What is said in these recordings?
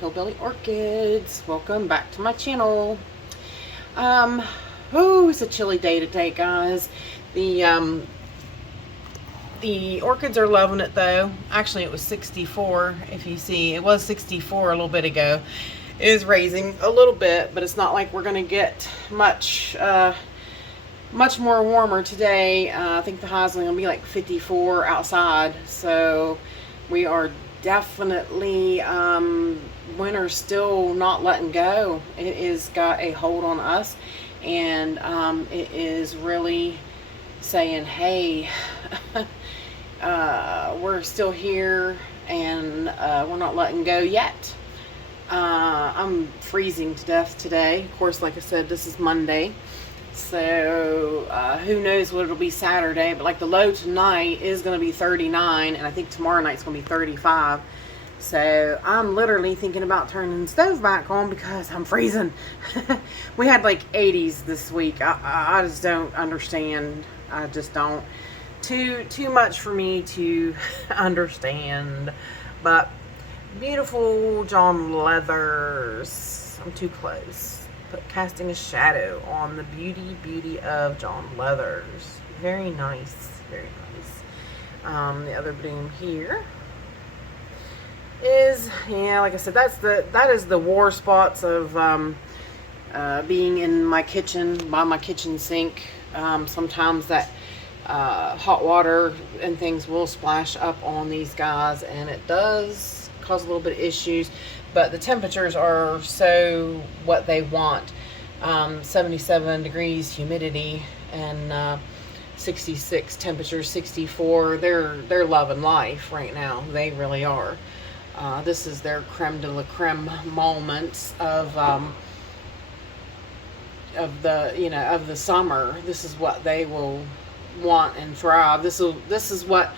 Hillbilly Orchids. Welcome back to my channel. Oh, it's a chilly day today, guys. The orchids are loving it though. Actually, it was 64. If you see, it was 64 a little bit ago. It is raising a little bit, but it's not like we're gonna get much more warmer today. I think the high's only gonna be like 54 outside, so we are definitely winter's still not letting go. It is got a hold on us, and it is really saying, hey, we're still here, and we're not letting go yet. I'm freezing to death today. Of course, like I said, this is Monday, so who knows what it'll be Saturday, but like the low tonight is going to be 39, and I think tomorrow night's going to be 35. So I'm literally thinking about turning the stove back on because I'm freezing. We had like 80s this week. I just don't understand. I just don't. Too much for me to understand. But beautiful John Leathers. I'm too close. But casting a shadow on the beauty of John Leathers. Very nice. Very nice. The other bloom here is, yeah, like I said, that is the war spots of being in my kitchen, by my kitchen sink. Sometimes that hot water and things will splash up on these guys, and it does cause a little bit of issues, but the temperatures are so what they want. 77 degrees humidity and 66 temperature, 64. They're loving life right now. They really are. This is their creme de la creme moments of the summer. This is what they will want and thrive. This is what,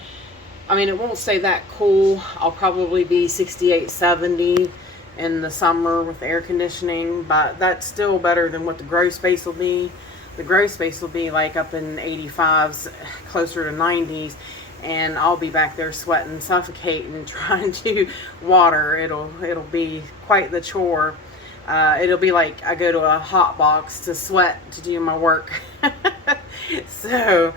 I mean, it won't stay that cool. I'll probably be 68, 70 in the summer with air conditioning, but that's still better than what the grow space will be. The grow space will be like up in 85s, closer to 90s, and I'll be back there sweating, suffocating, trying to water. It'll be quite the chore. It'll be like I go to a hot box to sweat to do my work. So,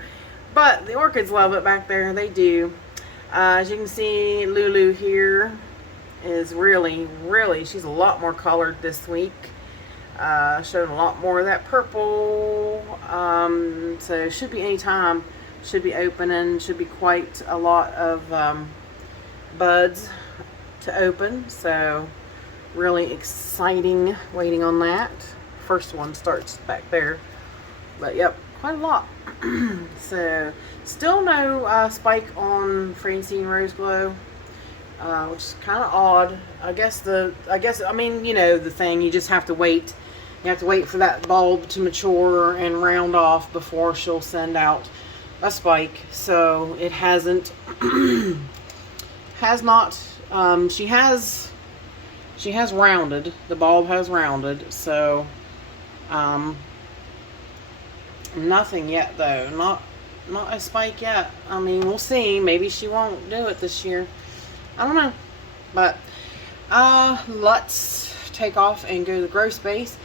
but the orchids love it back there. They do. As you can see, Lulu here is really, she's a lot more colored this week. Showing a lot more of that purple. So should be any time. Should be opening. Should be quite a lot of buds to open. So really exciting. Waiting on that. First one starts back there. But yep, quite a lot. So still no spike on Francine Rose Glow, which is kind of odd. I mean, you know the thing. You just have to wait. You have to wait for that bulb to mature and round off before she'll send out a spike. So it hasn't. Has not. She has rounded. The bulb has rounded. So nothing yet though. Not a spike yet. I mean, we'll see. Maybe she won't do it this year. I don't know. But let's take off and go to the grow space,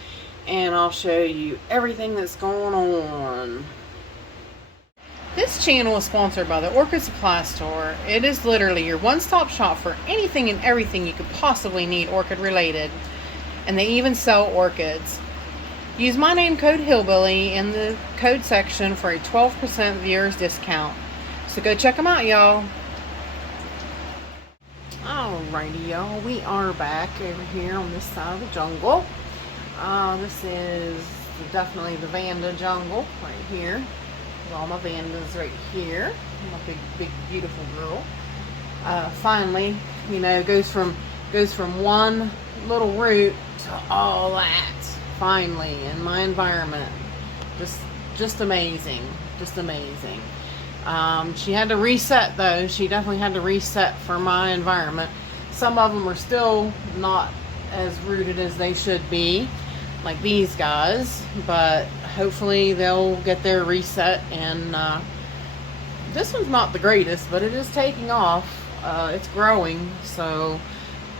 and I'll show you everything that's going on. This channel is sponsored by the Orchid Supply store. It is literally your one-stop shop for anything and everything you could possibly need orchid related. And they even sell orchids. Use my name code Hillbilly in the code section for a 12% viewers discount. So go check them out, y'all. Alrighty, y'all. We are back over here on this side of the jungle. This is definitely the Vanda Jungle right here. All my Vandas right here. My big beautiful girl. Finally, you know, goes from one little root to all that. Finally, in my environment. Just amazing. Just amazing. She had to reset though. She definitely had to reset for my environment. Some of them are still not as rooted as they should be, like these guys, but hopefully they'll get their reset. And this one's not the greatest, but it is taking off. It's growing, so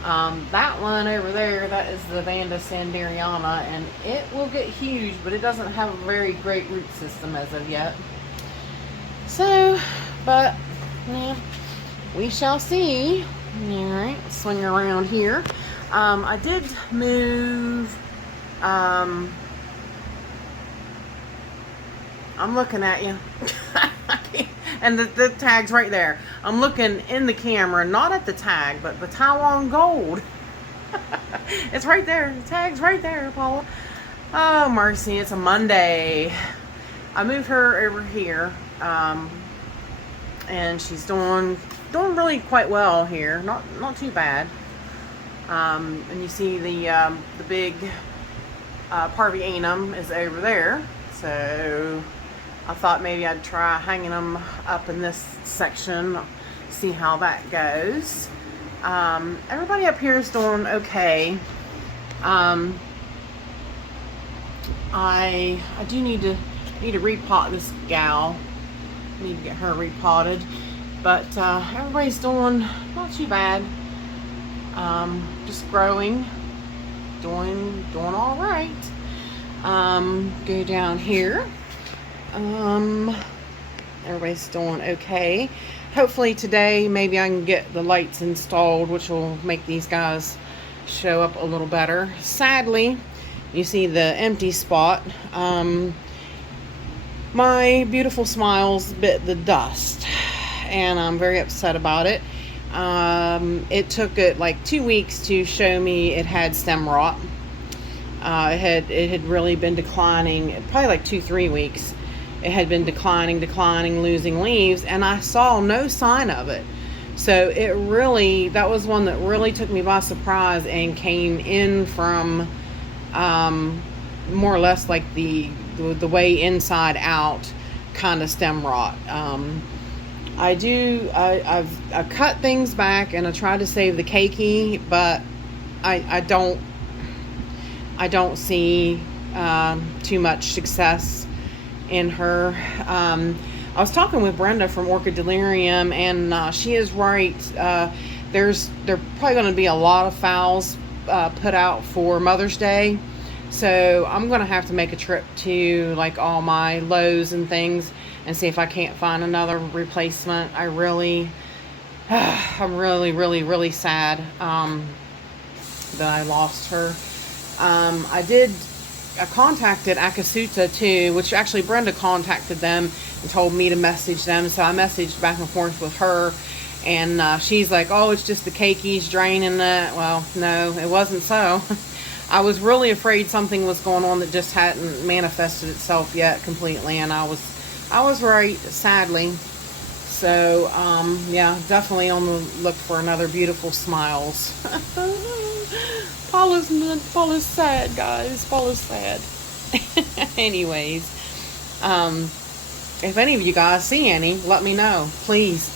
That one over there, that is the Vanda Sanderiana, and it will get huge, but it doesn't have a very great root system as of yet. So, but yeah, we shall see. All right, swing around here. I did move. I'm looking at you. And the tag's right there. I'm looking in the camera, not at the tag, but the Taiwan Gold. It's right there. The tag's right there, Paula. Oh, mercy. It's a Monday. I moved her over here. And she's doing really quite well here. Not too bad. And you see the big Parvianum is over there. So I thought maybe I'd try hanging them up in this section, see how that goes. Everybody up here is doing okay. I do need to repot this gal. Need to get her repotted, but everybody's doing not too bad. Just growing, doing all right. Go down here. Everybody's doing okay. Hopefully today maybe I can get the lights installed, which will make these guys show up a little better. Sadly, you see the empty spot. My beautiful smiles bit the dust, and I'm very upset about it. It took it like 2 weeks to show me it had stem rot. It had really been declining, probably like 2-3 weeks. It had been declining, losing leaves, and I saw no sign of it. So that was one that really took me by surprise and came in from more or less like the way inside out kind of stem rot. I've cut things back and I tried to save the keiki, but I don't see too much success in her. I was talking with Brenda from Orchid Delirium, and she is right. There's probably going to be a lot of fowls put out for Mother's Day, so I'm going to have to make a trip to like all my Lowe's and things and see if I can't find another replacement. I'm really sad that I lost her. I contacted Akasuta too, which actually Brenda contacted them and told me to message them. So I messaged back and forth with her, and she's like, oh, it's just the keikis draining it. Well, no, it wasn't so. I was really afraid something was going on that just hadn't manifested itself yet completely, and I was right, sadly. So, yeah, definitely on the look for another beautiful smiles. Paula's sad, guys. Paula's sad. Anyways, if any of you guys see any, let me know, please.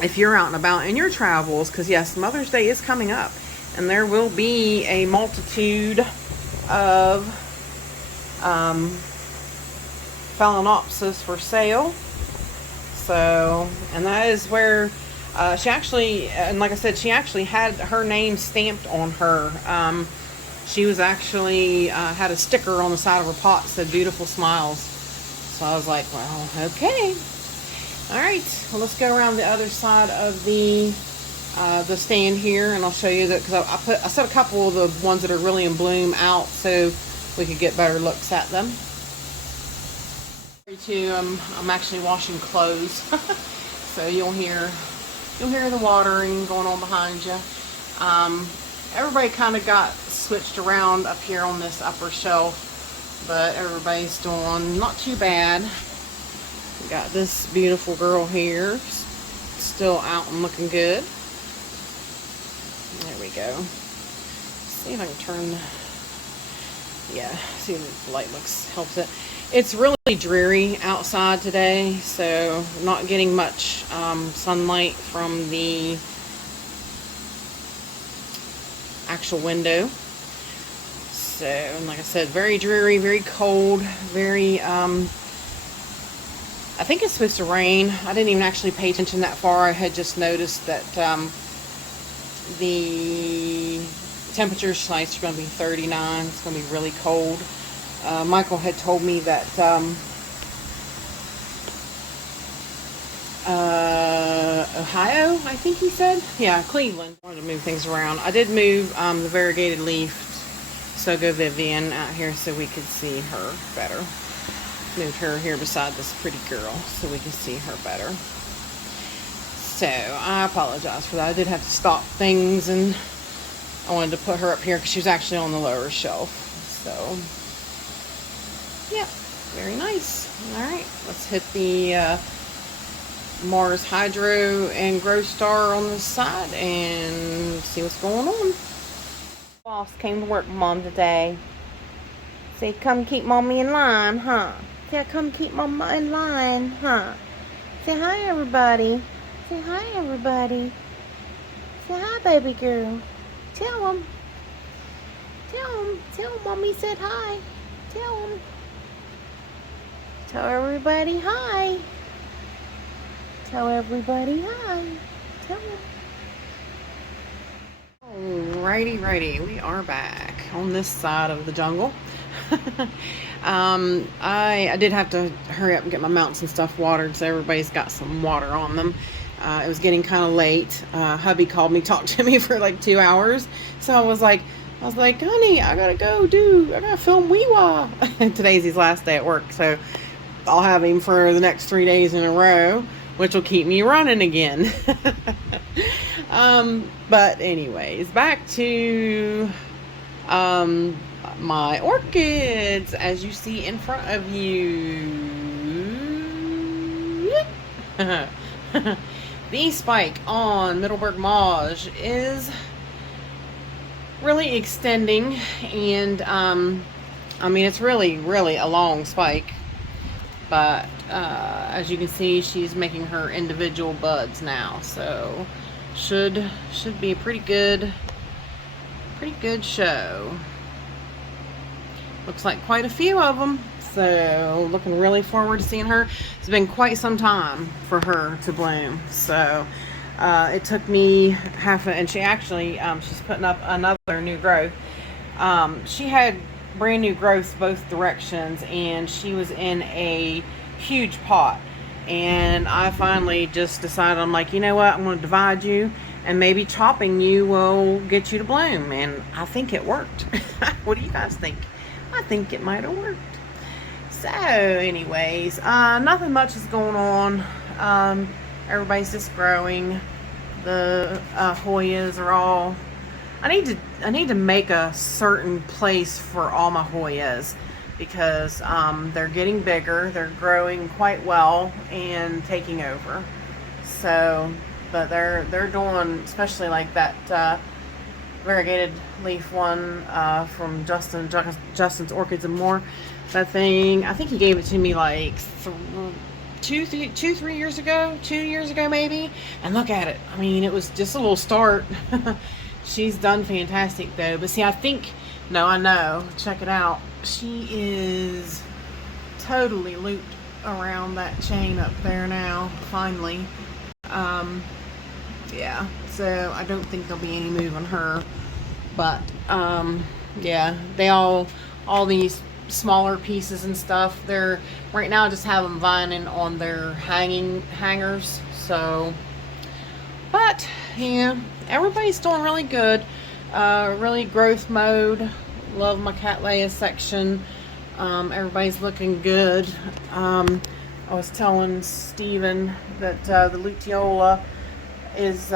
If you're out and about in your travels, because yes, Mother's Day is coming up, and there will be a multitude of Phalaenopsis for sale. So, and that is where she actually, and like I said, she actually had her name stamped on her. She was actually had a sticker on the side of her pot that said "Beautiful Smiles." So I was like, well, okay, all right. Well, let's go around the other side of the stand here, and I'll show you that, because I set a couple of the ones that are really in bloom out so we could get better looks at them. I'm actually washing clothes, so you'll hear the watering going on behind you. Everybody kind of got switched around up here on this upper shelf, but everybody's doing not too bad. We got this beautiful girl here, still out and looking good. There we go. See if I can turn. Yeah, see if the light helps it. It's really dreary outside today, so not getting much sunlight from the actual window. So, and like I said, very dreary, very cold, very, I think it's supposed to rain. I didn't even actually pay attention that far. I had just noticed that The temperature tonight is going to be 39. It's going to be really cold. Michael had told me that Ohio, I think he said. Yeah, Cleveland. I wanted to move things around. I did move the Variegated Leaf Sogo Vivian out here so we could see her better. Moved her here beside this pretty girl so we can see her better. So I apologize for that. I did have to stop things, and I wanted to put her up here because she was actually on the lower shelf. So yeah, very nice. All right, let's hit the Mars Hydro and Grow Star on the side and see what's going on. Boss came to work, Mom, today. Say, come keep Mommy in line, huh? Say, come keep Mama in line, huh? Say hi, everybody. Say hi, everybody. Say hi, baby girl. Tell them. Tell them. Tell them Mommy said hi. Tell them. Tell everybody hi. Tell everybody hi. Tell them. Alrighty, we are back on this side of the jungle. I did have to hurry up and get my mounts and stuff watered, so everybody's got some water on them. It was getting kind of late. Hubby called me, talked to me for like 2 hours, so I was like, honey, I gotta film WEWA. Today's his last day at work, so I'll have him for the next 3 days in a row, which will keep me running again. But anyways, back to my orchids, as you see in front of you. The spike on Middleburg Mauge is really extending, and I mean, it's really a long spike, but as you can see, she's making her individual buds now, so should be a pretty good show. Looks like quite a few of them, so looking really forward to seeing her. It's been quite some time for her to bloom, so it took me and she actually she's putting up another new growth. She had brand new growths both directions, and she was in a huge pot, and I finally just decided, I'm like, you know what, I'm going to divide you, and maybe chopping you will get you to bloom, and I think it worked. What do you guys think? I think it might have worked. So anyways, nothing much is going on. Everybody's just growing. The Hoyas are all, I need to make a certain place for all my Hoyas, because they're getting bigger, they're growing quite well and taking over. So, but they're doing, especially like that Variegated Leaf one from Justin's Orchids and More. That thing, I think he gave it to me like 2 years ago maybe, and look at it. I mean, it was just a little start. She's done fantastic though. But see, I know, check it out, she is totally looped around that chain up there now, finally. Yeah, so I don't think there'll be any move on her, but yeah, they all these smaller pieces and stuff, they're right now just have them vining on their hangers. So, but yeah, everybody's doing really good, really growth mode. Love my Cattleya section. Everybody's looking good. I was telling Steven that the luteola is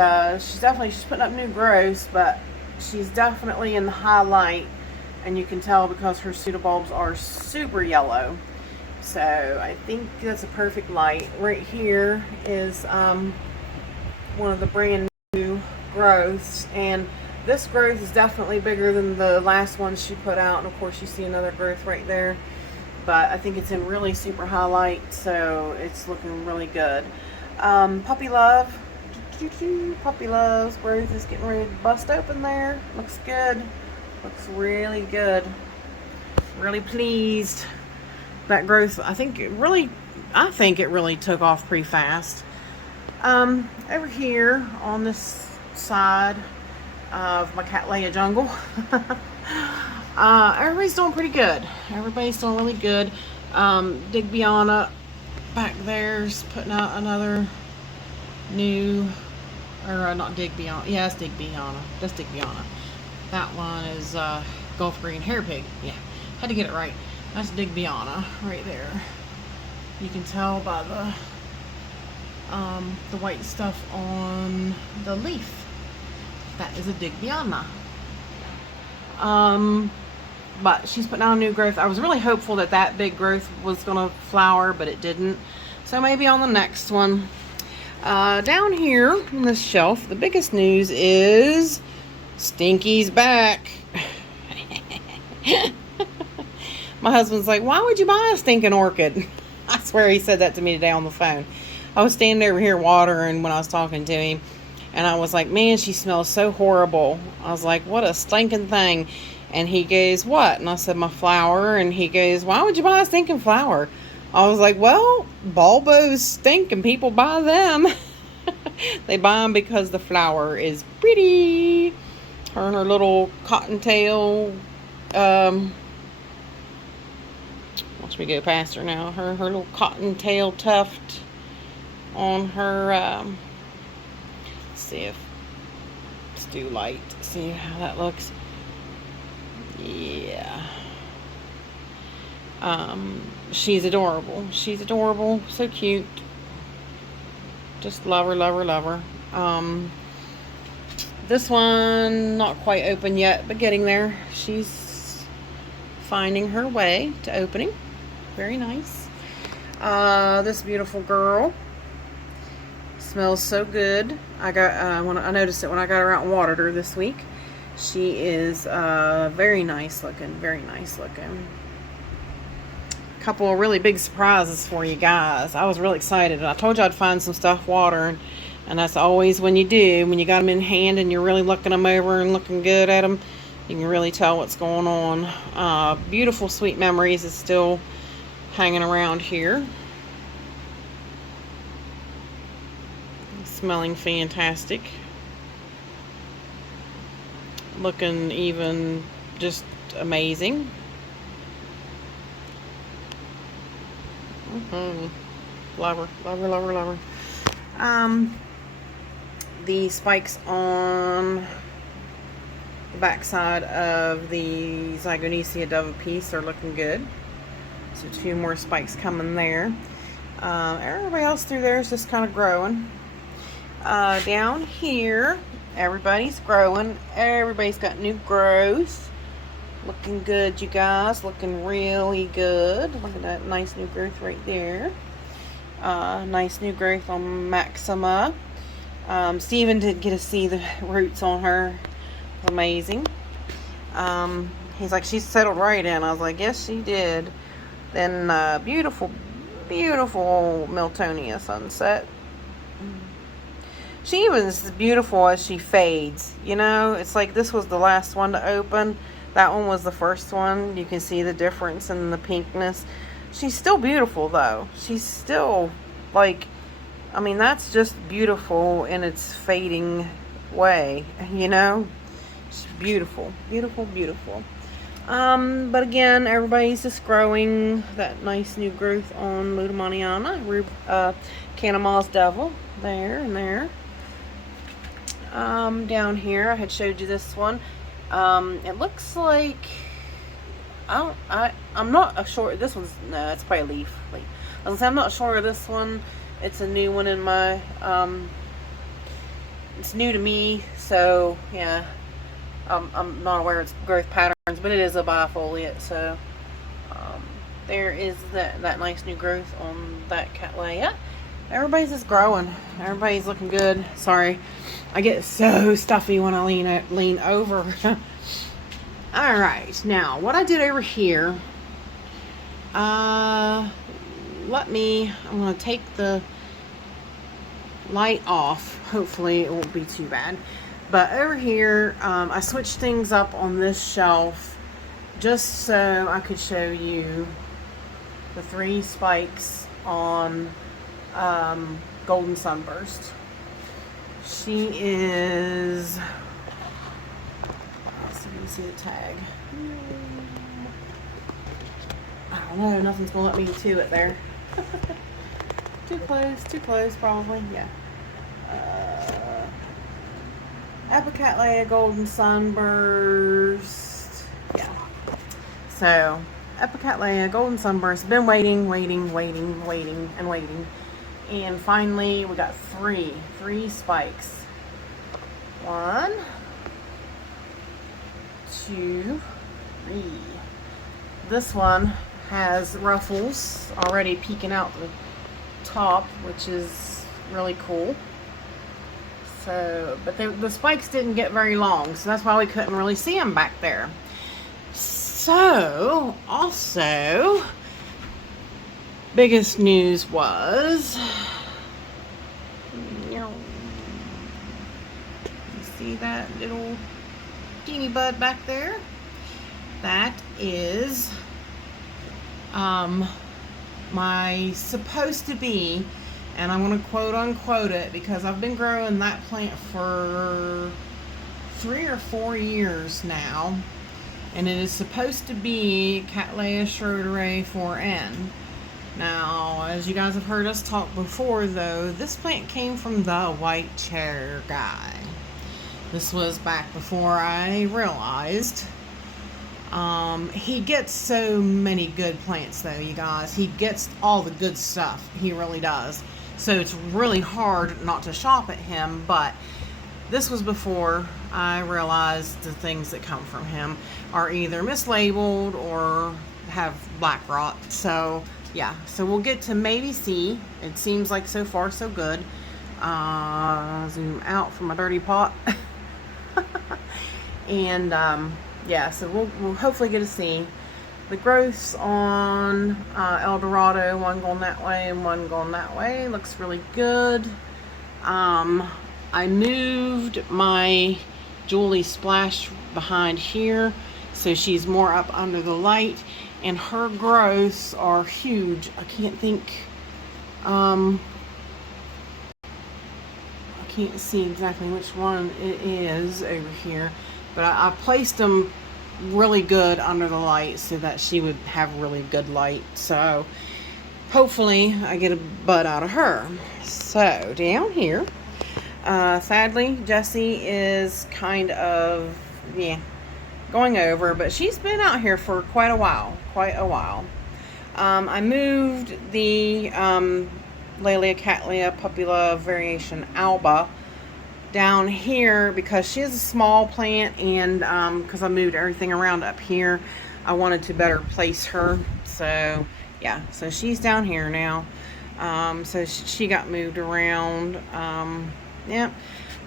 she's putting up new growths, but she's definitely in the highlight, and you can tell because her pseudobulbs are super yellow. So I think that's a perfect light. Right here is one of the brand new growths, and this growth is definitely bigger than the last one she put out, and of course you see another growth right there, but I think it's in really super highlight, so it's looking really good. Puppy Love's growth is getting ready to bust open there. Looks good. Looks really good. Really pleased. That growth, I think it really took off pretty fast. Over here on this side, of my Cattleya jungle. Everybody's doing pretty good. Everybody's doing really good. Digbyana back there's putting out another new, or not Digbyana. Yeah, it's Digbyana. That's Digbyana. That one is Gulf Green Hair Pig. Yeah, had to get it right. That's Digbyana right there. You can tell by the white stuff on the leaf. That is a Digbyana. But she's putting out a new growth. I was really hopeful that that big growth was gonna flower, but it didn't. So maybe on the next one. Down here on this shelf, the biggest news is Stinky's back. My husband's like, why would you buy a stinking orchid? I swear he said that to me today on the phone. I was standing over here watering when I was talking to him, and I was like, man, she smells so horrible. I was like, what a stinking thing. And he goes, what? And I said, my flower. And he goes, why would you buy a stinking flower? I was like, well, bulbos stink and people buy them. They buy them because the flower is pretty. Her and her little cottontail, watch me go past her now. Her little cottontail tuft on her, let's see if let's do light, see how that looks. Yeah. She's adorable. She's adorable. So cute. Just love her, love her, love her. This one, not quite open yet, but getting there. She's finding her way to opening. Very nice. This beautiful girl smells so good. I noticed it when I got her out and watered her this week. She is very nice looking, very nice looking. Couple of really big surprises for you guys. I was really excited. I told you I'd find some stuff watering, and that's always when you do. When you got them in hand and you're really looking them over and looking good at them, you can really tell what's going on. Beautiful Sweet Memories is still hanging around here. Smelling fantastic. Looking even just amazing. Love her, love her, love her, love her. The spikes on the backside of the Zygonesia Dove piece are looking good. So 2 more spikes coming there. Everybody else through there is just kind of growing. Down here, everybody's growing. Everybody's got new growth. Looking good, you guys. Looking really good. Look at that nice new growth right there. Nice new growth on Maxima. Steven did get to see the roots on her. Amazing. He's like, she settled right in. I was like, yes, she did. Then beautiful, beautiful Miltonia Sunset. She even is as beautiful as she fades. You know, it's like this was the last one to open. That one was the first one. You can see the difference in the pinkness. She's still beautiful, though. She's still, like, I mean, that's just beautiful in its fading way, you know? It's beautiful. Beautiful, beautiful. But again, everybody's just growing that nice new growth on Ludomaniana. Canamaw's Devil. There and there. Down here, I had showed you this one. It looks like I'm not sure. This one's no, it's probably a leaf. I was gonna say I'm not sure of this one. It's a new one in my it's new to me, so yeah. I'm not aware of its growth patterns, but it is a bifoliate, so there is that nice new growth on that Cattleya. Everybody's just growing. Everybody's looking good. Sorry, I get so stuffy when I lean over. All right, now what I did over here. I'm gonna take the light off. Hopefully it won't be too bad. But over here, I switched things up on this shelf just so I could show you the 3 spikes on Golden Sunburst. She is see the tag. I don't know, nothing's gonna let me to it there. Too close probably, yeah. Cattleya Golden Sunburst. Yeah. So, Cattleya Golden Sunburst. Been waiting. And finally, we got three spikes. 1, 2, 3. This one has ruffles already peeking out the top, which is really cool. So, but the spikes didn't get very long, so that's why we couldn't really see them back there. So, also, biggest news was, you see that little teeny bud back there? That is my supposed to be, and I'm going to quote unquote it because I've been growing that plant for 3 or 4 years now, and it is supposed to be Cattleya Schroederi 4N. Now, as you guys have heard us talk before, though, this plant came from the white chair guy. This was back before I realized. He gets so many good plants, though, you guys. He gets all the good stuff. He really does. So it's really hard not to shop at him, but this was before I realized the things that come from him are either mislabeled or have black rot. So, yeah. So we'll get to maybe see. It seems like so far so good. Zoom out from my dirty pot. And, yeah, so we'll hopefully get to see the growths on El Dorado, one going that way and one going that way. Looks really good. I moved my Julie Splash behind here, so she's more up under the light, and her growths are huge. I can't think, I can't see exactly which one it is over here, but I placed them really good under the light so that she would have really good light. So hopefully I get a bud out of her. So down here, sadly Jessie is kind of going over, but she's been out here for quite a while. I moved the Laelia Cattleya Pupilla Variation Alba down here because she is a small plant, and because I moved everything around up here, I wanted to better place her. So yeah, so she's down here now. So she got moved around. Yeah,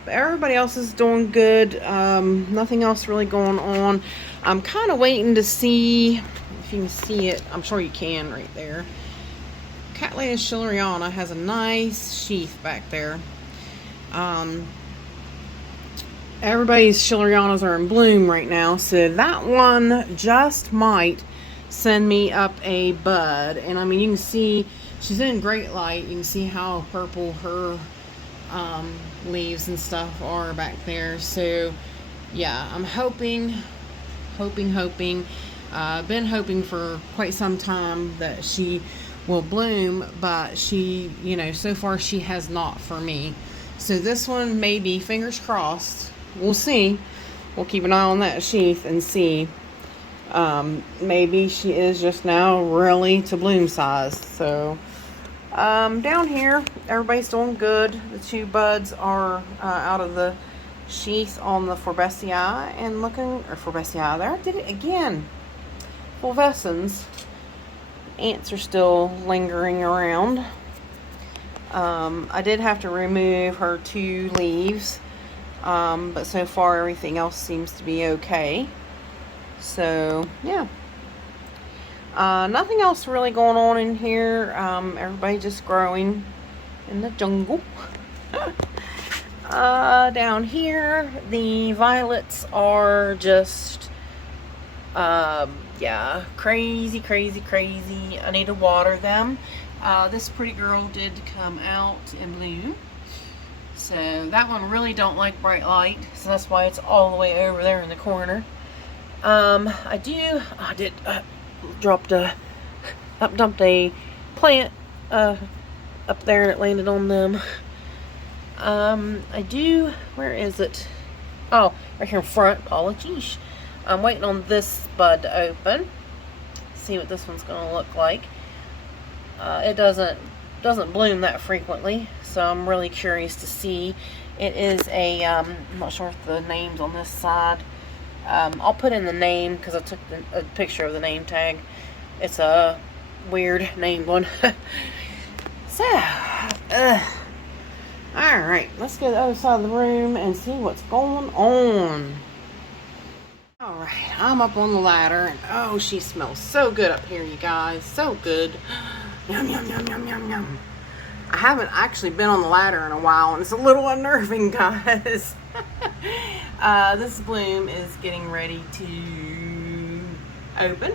but everybody else is doing good. Nothing else really going on. I'm kind of waiting to see if you can see it. I'm sure you can right there. Cattleya Schilleriana has a nice sheath back there. Everybody's Schillerianas are in bloom right now, so that one just might send me up a bud. And I mean, you can see she's in great light. You can see how purple her leaves and stuff are back there. So yeah, I'm hoping. Been hoping for quite some time that she will bloom, but she, you know, so far she has not for me. So this one, maybe, fingers crossed. We'll see. We'll keep an eye on that sheath and see. Maybe she is just now really to bloom size. So down here, everybody's doing good. The 2 buds are out of the sheath on the Forbesii, and looking, or Forbesii, there I did it again. Fulvescens. Ants are still lingering around. I did have to remove her 2 leaves, but so far everything else seems to be okay. So yeah, nothing else really going on in here. Everybody just growing in the jungle. Down here, the violets are just yeah, crazy. I need to water them. This pretty girl did come out in bloom, so that one really don't like bright light, so that's why it's all the way over there in the corner. I did dumped a plant up there. It landed on them. Where is it? Oh, right here in front. Apologies. I'm waiting on this bud to open. See what this one's going to look like. It doesn't bloom that frequently, so I'm really curious to see. It is a I'm not sure if the name's on this side. I'll put in the name because I took a picture of the name tag. It's a weird named one. So, alright, let's go to the other side of the room and see what's going on. Alright, I'm up on the ladder, and oh, she smells so good up here, you guys. So good. Yum, yum, yum, yum, yum, yum. I haven't actually been on the ladder in a while, and it's a little unnerving, guys. This bloom is getting ready to open.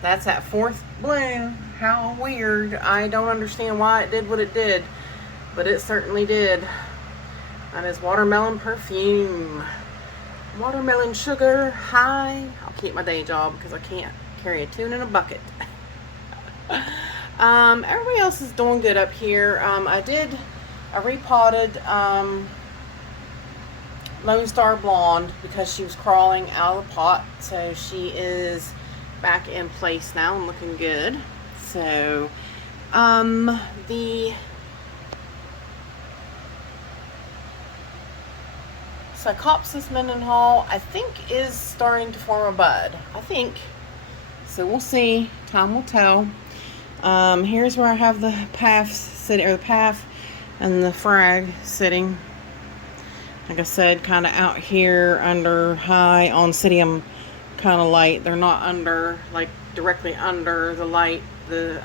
That's that fourth bloom. How weird. I don't understand why it did what it did, but it certainly did. That is watermelon perfume. Watermelon sugar high. I'll keep my day job because I can't carry a tune in a bucket. Everybody else is doing good up here. I repotted Lone Star Blonde because she was crawling out of the pot, so she is back in place now and looking good. So the Psychopsis Mendenhall, I think, is starting to form a bud. I think. So we'll see. Time will tell. Here's where I have the paths sitting, or the path and the frag sitting. Like I said, kind of out here under high on Oncidium kind of light. They're not under, like directly under the light, the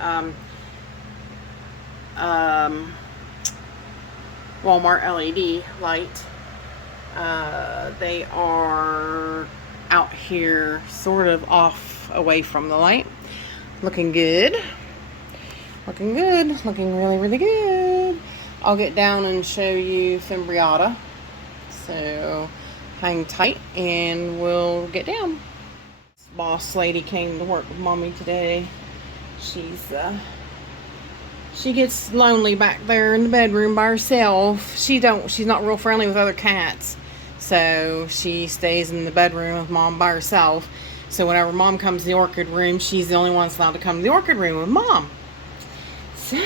Walmart LED light. They are out here sort of off away from the light. Looking good. Looking good. Looking really, really good. I'll get down and show you Fimbriata. So hang tight and we'll get down. This boss lady came to work with mommy today. She gets lonely back there in the bedroom by herself. She's not real friendly with other cats. So she stays in the bedroom with mom by herself. So whenever mom comes to the orchid room, she's the only one that's allowed to come to the orchid room with mom. So,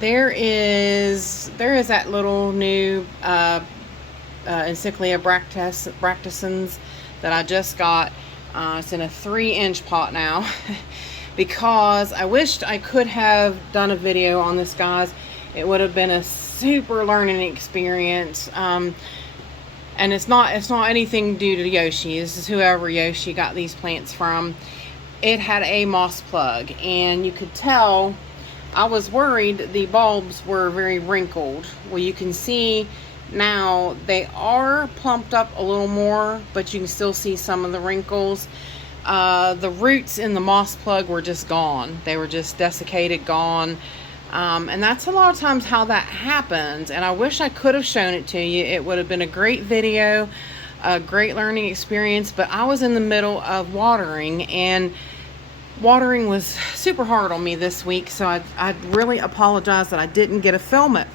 there is that little new Encyclia bractescens that I just got. It's in a 3-inch pot now. Because I wished I could have done a video on this, guys. It would have been a super learning experience. And it's not anything due to Yoshi. This is whoever Yoshi got these plants from. It had a moss plug, and you could tell. I was worried the bulbs were very wrinkled. Well, you can see now they are plumped up a little more, but you can still see some of the wrinkles. The roots in the moss plug were just gone. They were just desiccated, gone. And that's a lot of times how that happens. And I wish I could have shown it to you. It would have been a great video, a great learning experience. But I was in the middle of watering, and watering was super hard on me this week. So I really apologize that I didn't get to film it.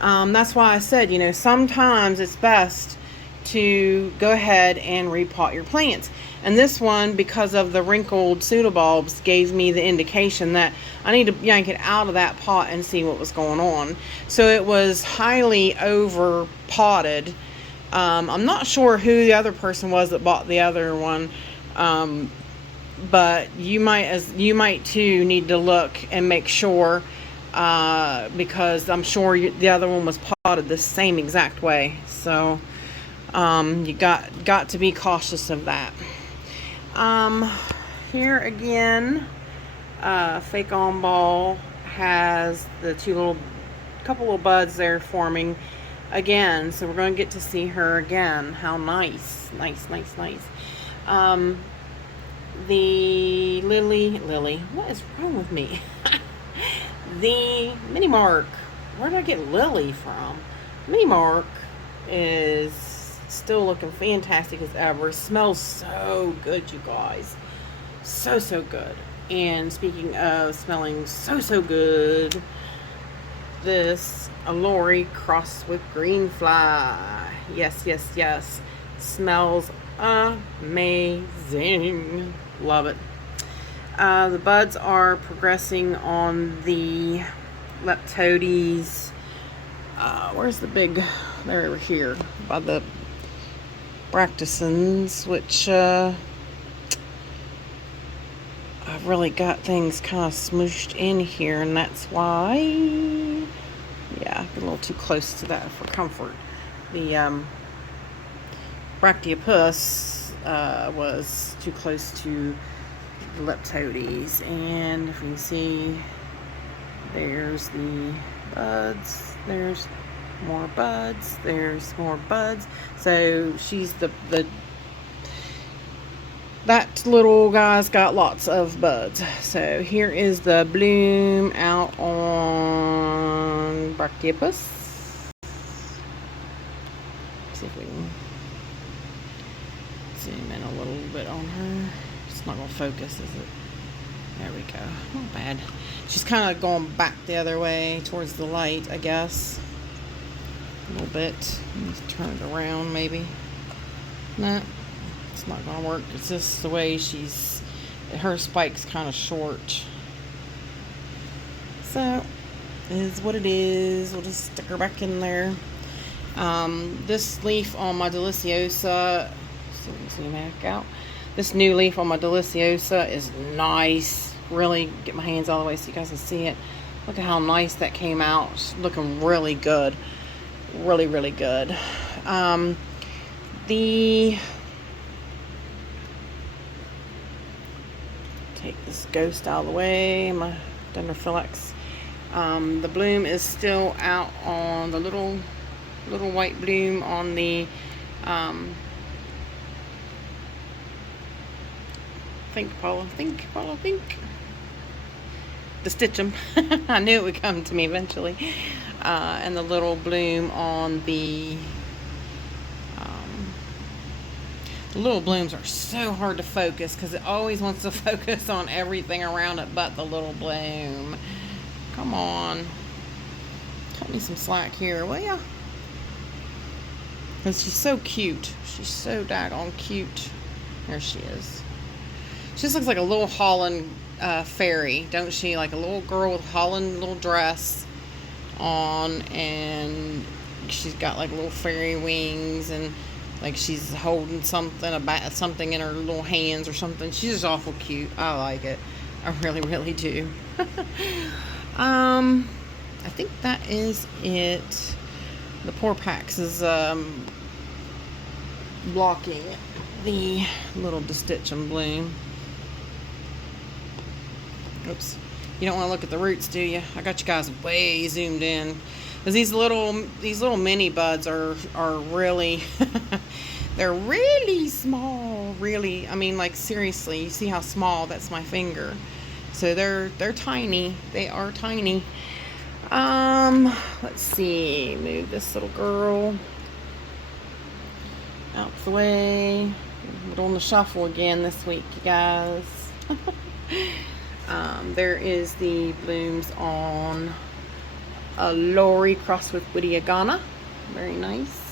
That's why I said, sometimes it's best to go ahead and repot your plants. And this one, because of the wrinkled pseudobulbs, gave me the indication that I need to yank it out of that pot and see what was going on. So it was highly over potted. I'm not sure who the other person was that bought the other one. But you might too need to look and make sure, because I'm sure the other one was potted the same exact way. So you got to be cautious of that. Here again, Fake On Ball has the couple little buds there forming again. So we're going to get to see her again. How nice. Nice. The Lily, what is wrong with me? The Mini Mark, where did I get Lily from? Mini Mark is Still looking fantastic as ever. Smells so good, you guys. So, so good. And speaking of smelling so, so good, this Allori crossed with Greenfly. Yes, yes, yes. Smells amazing. Love it. The buds are progressing on the Leptodes. Where's the big? They're over here by the Bractisans, which I've really got things kind of smooshed in here, and that's why, yeah, a little too close to that for comfort. The Bractiopus was too close to the Leptodes, and if you can see, there's the buds, there's more buds, there's more buds. So she's that little guy's got lots of buds. So here is the bloom out on Bractiopus. See if we can zoom in a little bit on her. It's not gonna focus, is it? There we go. Not bad. She's kind of going back the other way towards the light, I guess. A little bit. Let's turn it around, maybe. No, it's not gonna work. It's just the way her spike's kind of short. So, it is what it is. We'll just stick her back in there. This leaf on my Deliciosa, zoom back out. This new leaf on my Deliciosa is nice. Really get my hands all the way so you guys can see it. Look at how nice that came out. It's looking really good. Really, really good. Take this ghost out of the way. My Dendrophylax. The bloom is still out on the little white bloom on the think the Stitchum. I knew it would come to me eventually. And the little bloom on the little blooms are so hard to focus because it always wants to focus on everything around it but the little bloom. Come on, cut me some slack here, will ya? Because she's so cute. She's so daggone cute. There she is. She just looks like a little Holland fairy, don't she? Like a little girl with Holland little dress on, and she's got like little fairy wings, and like she's holding something in her little hands or something. She's just awful cute. I like it. I really, really do. I think that is it. The Porpax is blocking the little Distichum bloom. Oops. You don't want to look at the roots, do you? I got you guys way zoomed in. Because these little mini buds are really they're really small, really. I mean, like, seriously, you see how small? That's my finger. So they're tiny. They are tiny. Let's see. Move this little girl out the way. We're on the shuffle again this week, you guys. There is the blooms on a Lori crossed with Variegated. Very nice.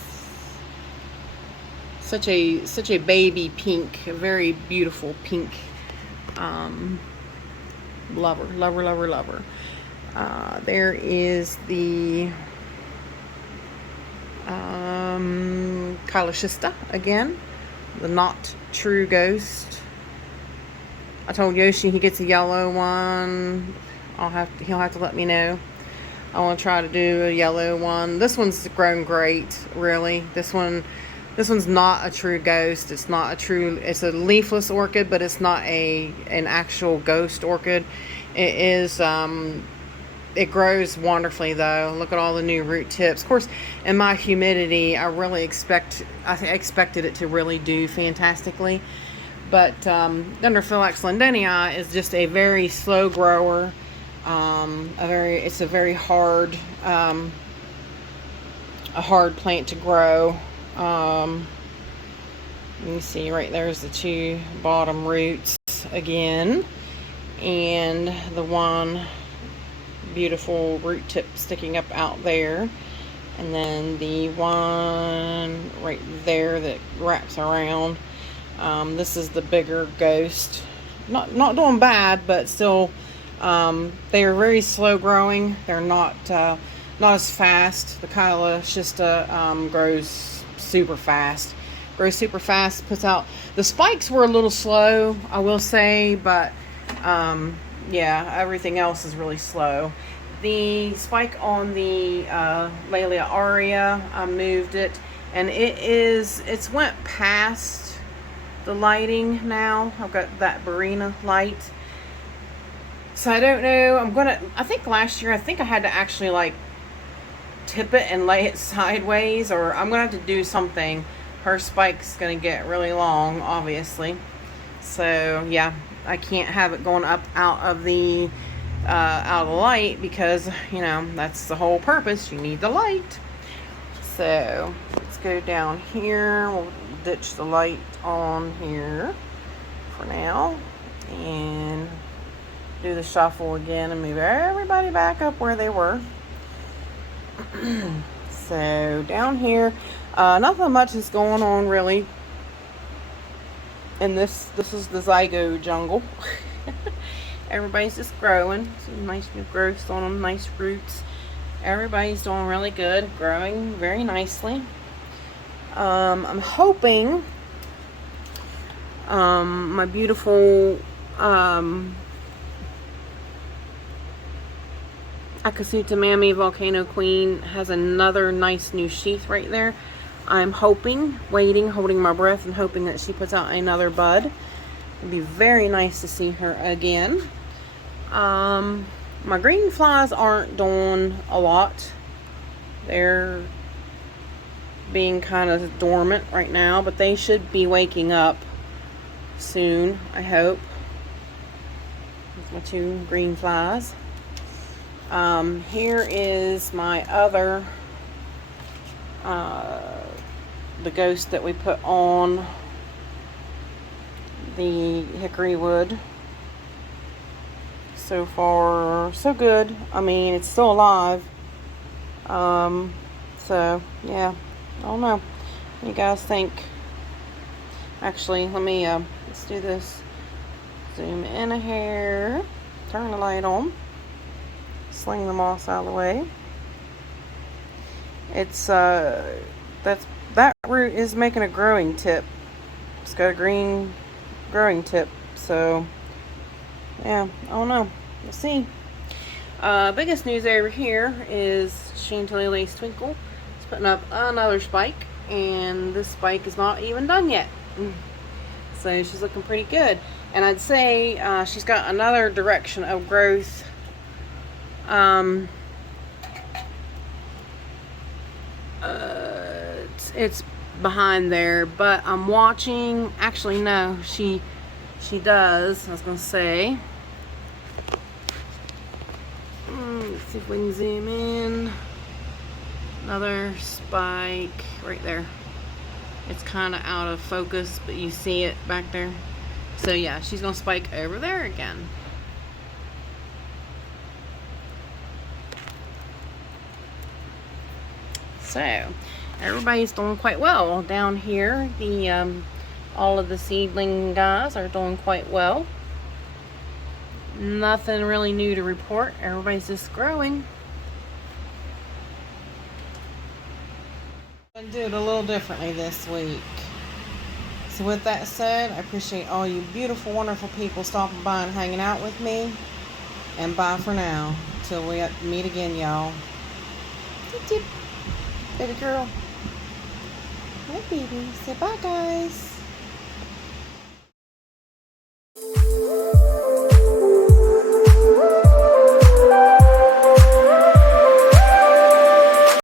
Such a baby pink, a very beautiful pink. Lover. There is the Cattleya again, the not true ghost. I told Yoshi he gets a yellow one. He'll have to let me know. I want to try to do a yellow one. This one's grown great, really. This one's not a true ghost. It's a leafless orchid, but it's not an actual ghost orchid. It is, it grows wonderfully though. Look at all the new root tips. Of course, in my humidity, I expected it to really do fantastically. But Dendrophylax londonii is just a very slow grower. It's a very hard, a hard plant to grow. You see right there's the two bottom roots again, and the one beautiful root tip sticking up out there, and then the one right there that wraps around. This is the bigger ghost. Not doing bad, but still, they are very slow growing. They're not as fast. The Cattleya grows super fast. Puts out. The spikes were a little slow, I will say, but yeah, everything else is really slow. The spike on the Laelia aurea, I moved it, and it's went past the lighting now. I've got that Barina light. So I don't know. I think last year, I had to actually like tip it and lay it sideways, or I'm gonna have to do something. Her spike's gonna get really long, obviously. So yeah, I can't have it going up out of the light, because you know that's the whole purpose. You need the light. So let's go down here. We'll ditch the light on here for now and do the shuffle again and move everybody back up where they were. So down here, nothing much is going on really. And this is the Vanda Jungle. Everybody's just growing. Some nice new growths on them, nice roots. Everybody's doing really good, growing very nicely. I'm hoping my beautiful Akasuta Mammy Volcano Queen has another nice new sheath right there. I'm hoping, waiting, holding my breath, and hoping that she puts out another bud. It'd be very nice to see her again. My green flies aren't doing a lot. They're being kind of dormant right now, but they should be waking up soon, I hope. There's my two green flies. Here is my other, the ghost that we put on the hickory wood. So far, so good. I mean, it's still alive. So, yeah. I don't know. What do you guys think? Actually, let me, let's do this. Zoom in a hair. Turn the light on. Sling the moss out of the way. It's, that root is making a growing tip. It's got a green growing tip. So, yeah, I don't know. We'll see. Biggest news over here is Chantilly Lace Twinkle. It's putting up another spike, and this spike is not even done yet. So she's looking pretty good. And I'd say she's got another direction of growth. It's behind there, but I'm watching. Actually, no, she does. I was gonna say. Let's see if we can zoom in. Another spike right there. It's kind of out of focus, but you see it back there. So yeah, she's gonna spike over there again. So everybody's doing quite well down here. The all of the seedling guys are doing quite well. Nothing really new to report. Everybody's just growing. I'm gonna do it a little differently this week. So with that said, I appreciate all you beautiful, wonderful people stopping by and hanging out with me. And bye for now. Till we meet again, y'all. Tip tip. Baby girl. Hi, baby. Say bye, guys.